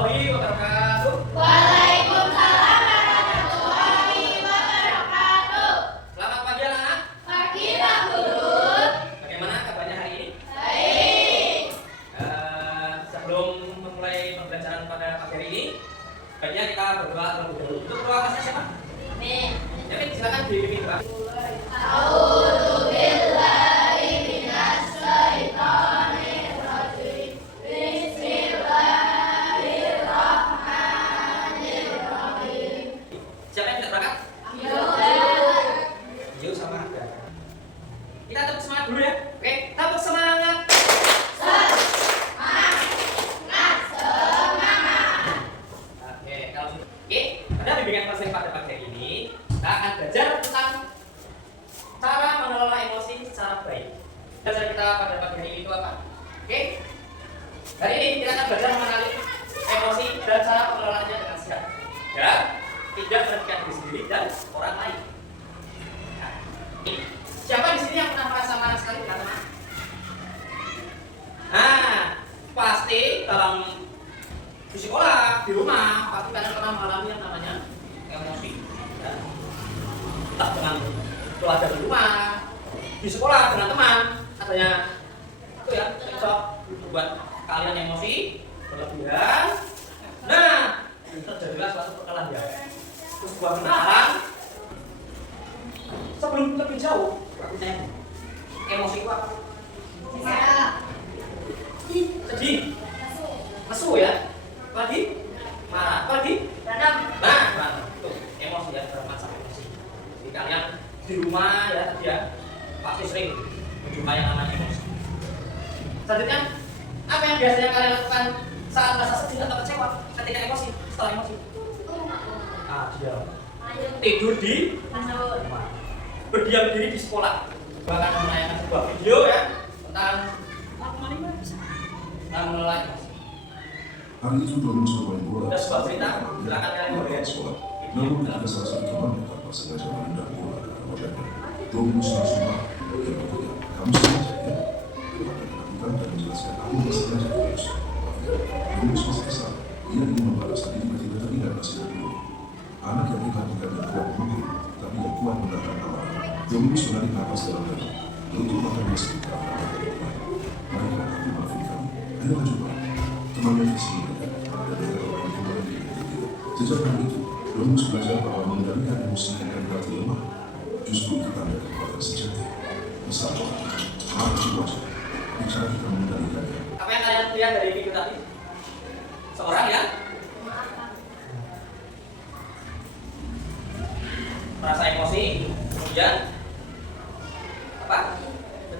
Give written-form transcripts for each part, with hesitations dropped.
warahmatullahi wabarakatuh. Waalaikumsalam warahmatullahi wabarakatuh. Selamat pagi anak-anak. Pagi Pak Guru. Bagaimana kabarnya hari ini? Baik. Sebelum memulai pembelajaran pada pagi hari ini, baiknya kita berdoa terlebih dahulu. Untuk doa pasnya siapa? Amin. Yamin, silakan dipimpin doa. A'udzu billahi minasy syaithanir rajim. Bismillahirrahmanirrahim. Siapa yang tidak berangkat? Yuk. Yuk sama ada. Kita tepuk semangat dulu ya. Oke, tepuk semangat. Oke, kalau oke, pada bimbingan kelas pada pagi hari ini kita akan belajar tentang cara mengelola emosi secara baik. Belajar kita pada pagi hari ini itu apa? Oke, hari ini kita akan belajar mengenali emosi dan cara pengelolaannya dengan sehat, dan tidak merugikan diri sendiri dan orang lain. Nah, siapa di sini yang pernah merasa marah sekali dengan teman? Nah, pasti dalam di sekolah, di rumah, pasti kalian pernah mengalami yang namanya emosi. Ya. Entah dengan keluarga di rumah, di sekolah dengan teman, adanya itu ya, cocok buat kalian emosi berlebihan. Nah, terjadilah suatu perkelahian, terus sebuah kenakalan. Sebelum lebih jauh, aku tanya, emosi itu apa? Sedih, lesu ya, lagi marah, lagi Berantem. nah, tuh emosi ya, bermacam emosi. Jadi kalian di rumah ya, tadi ya, pasti sering menjumpai yang namanya emosi. Selanjutnya, apa yang biasanya kalian lakukan saat merasa sedih atau kecewa ketika emosi, setelah emosi? Diam. Tidur di rumah, berdiam diri di sekolah, bahkan menayangkan sebuah video ya tentang mengelola emosi. Hari itu Doni bermain bola. Ada sebuah cerita, silakan kalian Di sekolah. Namun ketika salah satu temannya tanpa sengaja menendang bola ke arah wajahnya, Dominus langsung marah. Dia berkata, "Kamu sengaja ya?" Kepada ketakutan dan menjelaskan, "Aku tidak sengaja, Dominus." Dominus masih kesal. Ia ingin membalas, tapi tiba-tiba teringat nasihat guru. Anak yang nekat bukan yang kuat memukul, tapi yang kuat menahan amarah. Dominus menarik napas dalam-dalam. Untuk makan nasi ke arah mata depan. Mereka aku maafin kamu. Ayolah coba. Temannya tersebut dan dia orang yang kembali di ketiga. Sejak hari itu, Dominus belajar bahwa mengendalikan emosi yang berarti lemah. Justru itu tanda kekuatan sejati. Misalnya, marah di wajah. Bicara kita mengendalikannya. Apa yang kalian lihat dari video tadi? Seorang ya merasa emosi, kemudian apa?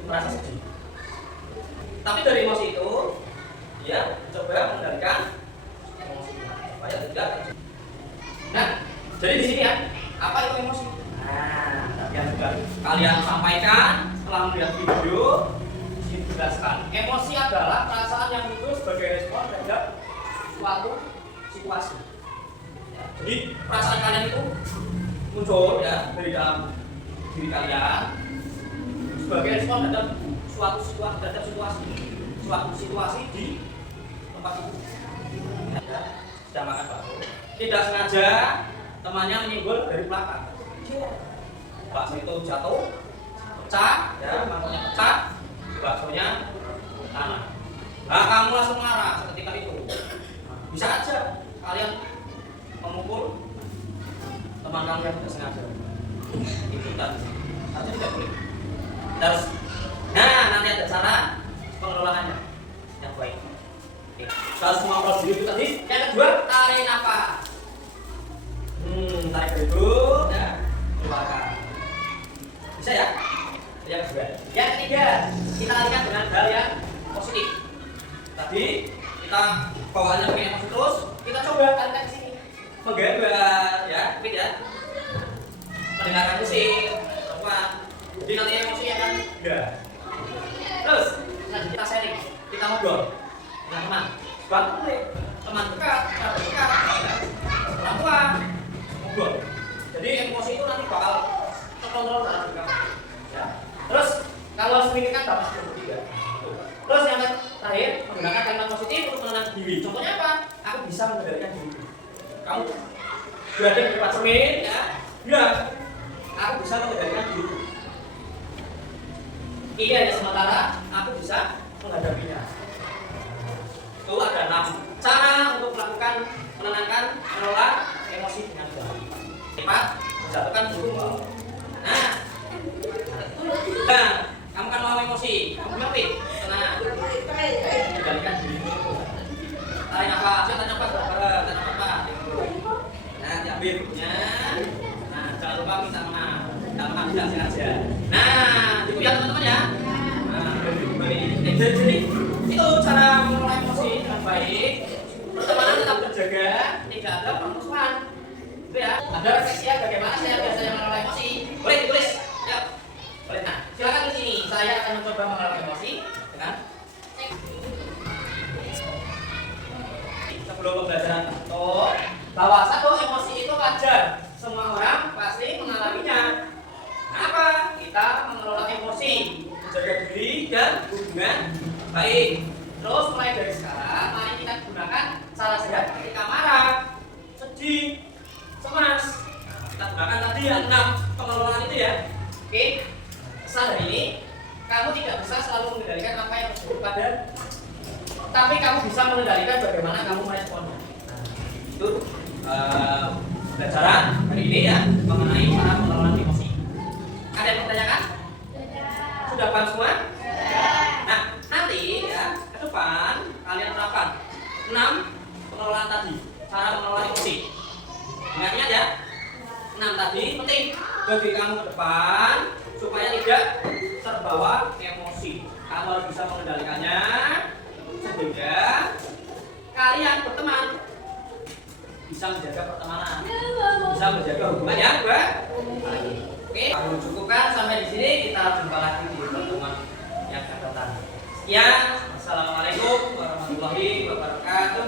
Merasa sedih. Tapi dari emosi itu dia coba mengendalikan emosinya supaya tidak terjadi. Nah, jadi di sini ya, apa itu emosi? Nah, yang juga kalian sampaikan setelah melihat video, dijelaskan. Emosi adalah perasaan yang muncul sebagai respon terhadap suatu situasi. Ya, jadi perasaan kalian itu muncul ya dari dalam diri kalian sebagai respon terhadap suatu situasi di tempat itu. Ya, sedang makan bakso, tidak sengaja temannya menyenggol dari belakang. Bakso itu jatuh, pecah, ya mangkoknya pecah, baksonya tanah. Nah, kamu langsung marah seketika itu. Bisa aja kalian memukul teman kamu yang tidak sengaja. Itu kan, artinya tidak boleh. Terus, nah nanti ada cara pengelolaannya yang baik. Oke. Kalau semua prosedur itu tadi, yang kedua tarik nafas. Tarik dulu, ya keluarkan. Bisa ya? Yang kedua. Yang ketiga, kita alihkan dengan hal yang positif. Tadi kita bawaannya pakai emosi terus, kita coba alihkan ke sini. Menggambar, ya, fit ya. Mendengarkan musik, teman. Jadi nanti emosinya kan enggak. Terus, nanti kita sharing, kita ngobrol dengan teman. Bantu teman dekat, sahabat dekat, orang tua, ngobrol. Jadi emosi itu nanti bakal terkontrol dalam diri kamu. Ya. Terus, kalau sering kan bapak sudah bertiga. Terus yang terakhir, menggunakan kalimat positif untuk menenangkan diri. Contohnya apa? Aku bisa bisa mengendalikan diri. Kamu berada di depan cermin, ya, bilang, aku bisa mengendalikan diri. Ini hanya sementara, aku bisa menghadapinya. Itu ada 6 cara untuk melakukan menenangkan, mengelola emosi dengan baik. 4. Menjatuhkan hukum. Nah, kamu kan mau emosi, kamu ngerti? Tenang. Kendalikan dirimu. Tarik nafas, tarik nafas, tarik nafas. Nah, diambil bukunya. Nah, jangan lupa minta maaf. Minta maaf tidak sengaja. Nah, itu ya teman-teman ya. Nah, jadi itu cara mengelola emosi dengan baik. Pertemanan tetap terjaga, tidak ada permusuhan. Itu ya. Ada refleksi ya bagaimana saya biasanya mengelola emosi. Boleh ditulis. Ya. Boleh. Nah, silakan di sini. Saya akan mencoba mengelola emosi dengan sebelum pembelajaran bentuk bahwa satu emosi itu wajar. Semua orang pasti mengalaminya. Kenapa? Kita mengelola emosi, menjaga diri dan hubungan baik. Terus mulai dari sekarang, mari kita gunakan cara sehat ketika marah, sedih, cemas. Kita gunakan tadi yang 6 pengelolaan itu ya. Oke, pesan hari ini, kamu tidak bisa selalu mengendalikan apa yang terjadi pada, tapi kamu bisa mengendalikan bagaimana kamu meresponnya. Nah, itu pelajaran hari ini ya mengenai cara mengelola emosi. Ada yang bertanyakan? Sudah paham semua? Nah, nanti ya ke depan kalian terapkan 6 pengelolaan tadi, cara mengelola emosi. Ingat-ingat ya, 6 tadi penting bagi kamu ke depan supaya tidak terbawa emosi. Kamu harus bisa mengendalikannya sehingga kalian berteman bisa menjaga pertemanan, bisa menjaga hubungan yang baik. Oke, aku cukupkan sampai di sini. Kita jumpa lagi di pertemuan yang akan datang. Sekian, wassalamualaikum warahmatullahi wabarakatuh.